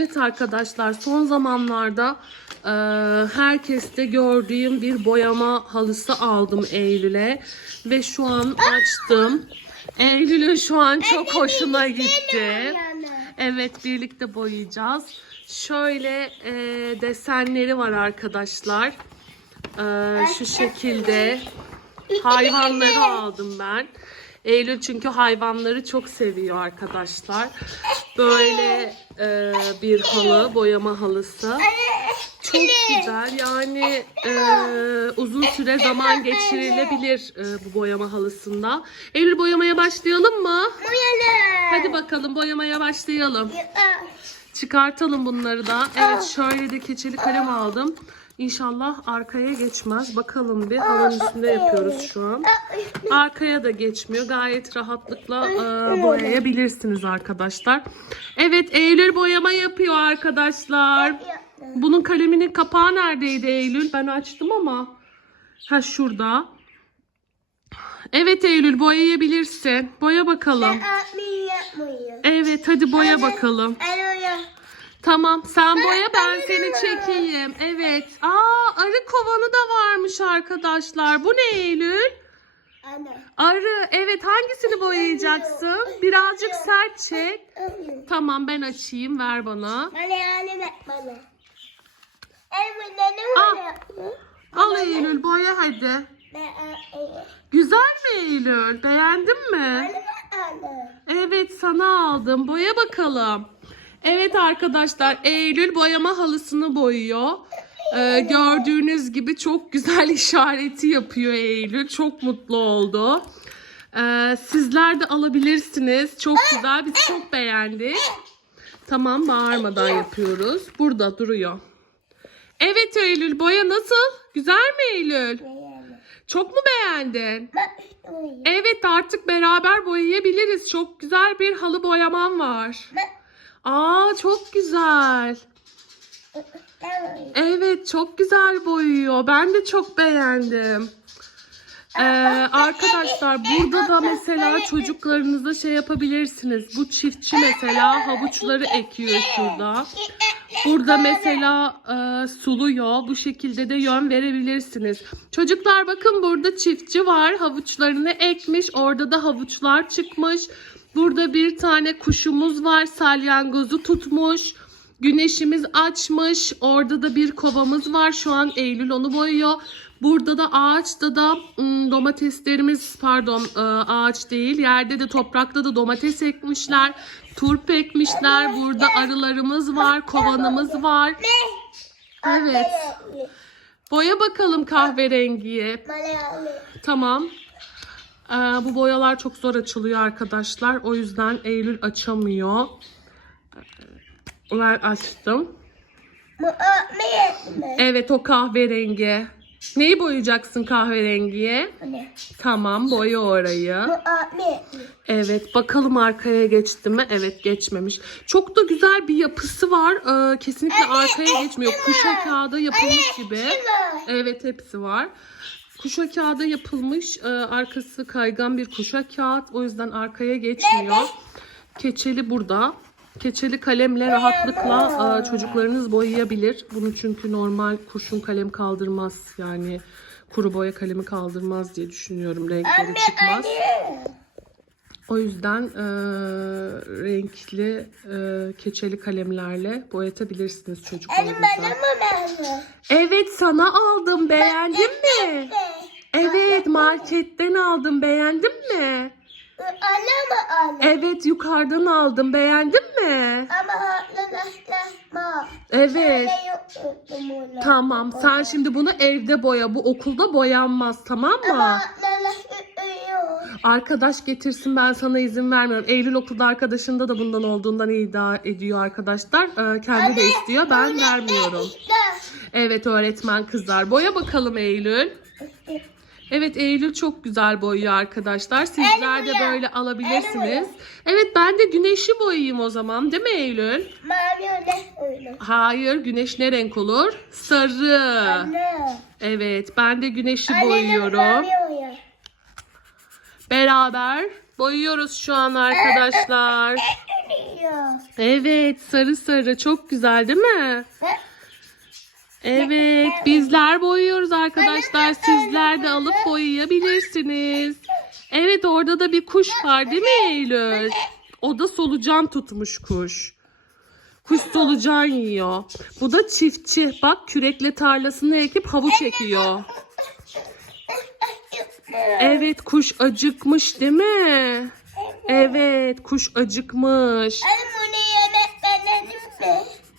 Evet arkadaşlar son zamanlarda e, herkeste gördüğüm bir boyama halısı aldım Eylül'e. Ve şu an açtım. Eylül'ün şu an çok hoşuna gitti. Evet birlikte boyayacağız. Şöyle e, desenleri var arkadaşlar. E, şu şekilde hayvanları aldım ben. Eylül çünkü hayvanları çok seviyor arkadaşlar. Böyle e, bir halı, boyama halısı. Çok güzel. Yani e, uzun süre zaman geçirilebilir e, bu boyama halısında. Eylül boyamaya başlayalım mı? Hadi bakalım boyamaya başlayalım. Çıkartalım bunları da. Evet şöyle de keçeli kalem aldım. İnşallah arkaya geçmez. Bakalım bir halının üstünde yapıyoruz şu an. Arkaya da geçmiyor. Gayet rahatlıkla e, boyayabilirsiniz arkadaşlar. Evet Eylül boyama yapıyor arkadaşlar. Bunun kaleminin kapağı neredeydi Eylül? Ben açtım ama. Ha şurada. Evet Eylül boyayabilirsin. Boya bakalım. Evet hadi boya bakalım. Tamam sen boya ben seni çekeyim. Evet. Aa arı kovanı da varmış arkadaşlar. Bu ne Eylül? Arı. Evet hangisini boyayacaksın? Birazcık sert çek. Tamam ben açayım ver bana. Al Eylül boya hadi. Güzel mi Eylül? Beğendin mi? Evet sana aldım. Boya bakalım. Evet arkadaşlar Eylül boyama halısını boyuyor. Ee, gördüğünüz gibi çok güzel işareti yapıyor Eylül. Çok mutlu oldu. Ee, sizler de alabilirsiniz. Çok güzel. Biz çok beğendik. Tamam bağırmadan yapıyoruz. Burada duruyor. Evet Eylül boya nasıl? Güzel mi Eylül? Çok mu beğendin? Evet artık beraber boyayabiliriz. Çok güzel bir halı boyamam var. Aa çok güzel. Evet çok güzel boyuyor. Ben de çok beğendim. Ee, arkadaşlar burada da mesela çocuklarınıza şey yapabilirsiniz. Bu çiftçi mesela havuçları ekiyor şurada. Burada mesela e, suluyor. Bu şekilde de yön verebilirsiniz. Çocuklar bakın burada çiftçi var. Havuçlarını ekmiş. Orada da havuçlar çıkmış. Burada bir tane kuşumuz var. Salyangozu tutmuş. Güneşimiz açmış. Orada da bir kovamız var. Şu an Eylül onu boyuyor. Burada da ağaçta da domateslerimiz pardon ağaç değil yerde de toprakta da domates ekmişler. Turp ekmişler. Burada arılarımız var. Kovanımız var. Evet. Boya bakalım kahverengiye. Tamam. Ee, bu boyalar çok zor açılıyor arkadaşlar. O yüzden Eylül açamıyor. Ben açtım. Evet o kahverengi. Neyi boyayacaksın kahverengiye? Tamam boya orayı. Evet bakalım arkaya geçti mi? Evet geçmemiş. Çok da güzel bir yapısı var. Ee, kesinlikle arkaya geçmiyor. Kuşa kağıda yapılmış gibi. Evet hepsi var. Kuşa kağıda yapılmış. Ee, arkası kaygan bir kuşa kağıt. O yüzden arkaya geçmiyor. Keçeli burada. Keçeli kalemle rahatlıkla e, çocuklarınız boyayabilir. Bunu çünkü normal kurşun kalem kaldırmaz. Yani kuru boya kalemi kaldırmaz diye düşünüyorum. Renkleri çıkmaz. O yüzden e, renkli e, keçeli kalemlerle boyatabilirsiniz çocuklarınıza. Evet sana aldım. Beğendin mi? Evet marketten aldım. Beğendin mi? Evet yukarıdan aldım. Beğendin mi? Evet. Tamam. Sen şimdi bunu evde boya. Bu okulda boyanmaz. Tamam mı? Arkadaş getirsin ben sana izin vermiyorum. Eylül okulda arkadaşında da bundan olduğundan iddia ediyor arkadaşlar. Ee, kendi de istiyor. Ben vermiyorum. Evet öğretmen kızlar. Boya bakalım Eylül. Evet Eylül çok güzel boyuyor arkadaşlar. Sizler de böyle alabilirsiniz. Evet ben de güneşi boyayayım o zaman. Değil mi Eylül? Hayır güneş ne renk olur? Sarı. Evet ben de güneşi boyuyorum. Beraber boyuyoruz şu an arkadaşlar. Evet sarı sarı çok güzel değil mi? Evet bizler boyuyoruz arkadaşlar. Sizler de alıp boyayabilirsiniz. Evet orada da bir kuş var değil mi Eylül? O da solucan tutmuş kuş. Kuş solucan yiyor. Bu da çiftçi. Bak kürekle tarlasını ekip havuç çekiyor. Evet kuş acıkmış değil mi? Evet kuş acıkmış.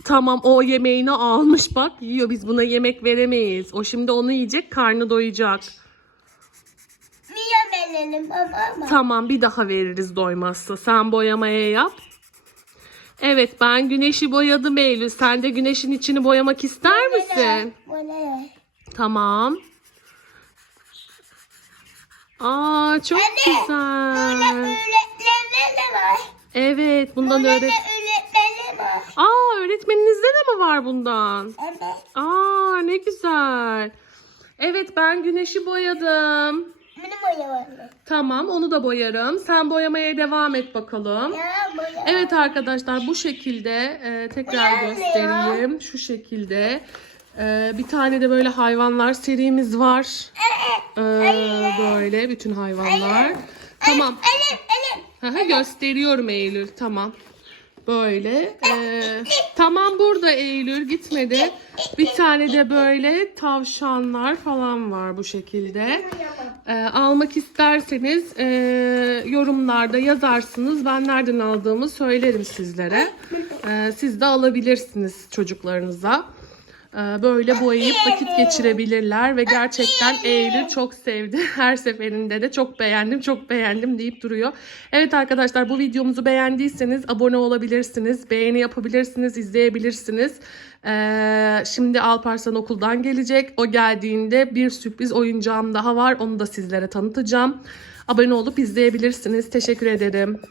Tamam o yemeğini almış bak yiyor. Biz buna yemek veremeyiz. O şimdi onu yiyecek karnı doyacak. Niye benim ama ama. Tamam bir daha veririz doymazsa. Sen boyamaya yap. Evet ben güneşi boyadım Eylül. Sen de güneşin içini boyamak ister misin? Tamam. Aa çok güzel. De var. Evet bundan öğret. Var. Aa öğretmeninizde de mi var bundan? Evet. Aa ne güzel. Evet ben güneşi boyadım. Benim oyalarım. Tamam onu da boyarım. Sen boyamaya devam et bakalım. Ya boya. Evet arkadaşlar bu şekilde e, tekrar ne göstereyim. Şu şekilde. E, bir tane de böyle hayvanlar serimiz var. E, böyle bütün hayvanlar. Tamam. Elim elim. Gösteriyorum Eylül. Tamam. Böyle. e, tamam burada Eylül gitmedi. Bir tane de böyle tavşanlar falan var bu şekilde. E, almak isterseniz e, yorumlarda yazarsınız. Ben nereden aldığımı söylerim sizlere. E, siz de alabilirsiniz çocuklarınıza. E, böyle boyayıp vakit geçirebilirler ve gerçekten Eylül çok sevdi. Her seferinde de çok beğendim, çok beğendim deyip duruyor. Evet arkadaşlar bu videomuzu beğendiyseniz abone olabilirsiniz, beğeni yapabilirsiniz, izleyebilirsiniz. Ee, şimdi Alparslan okuldan gelecek. O geldiğinde bir sürpriz oyuncağım daha var. Onu da sizlere tanıtacağım. Abone olup izleyebilirsiniz. Teşekkür ederim.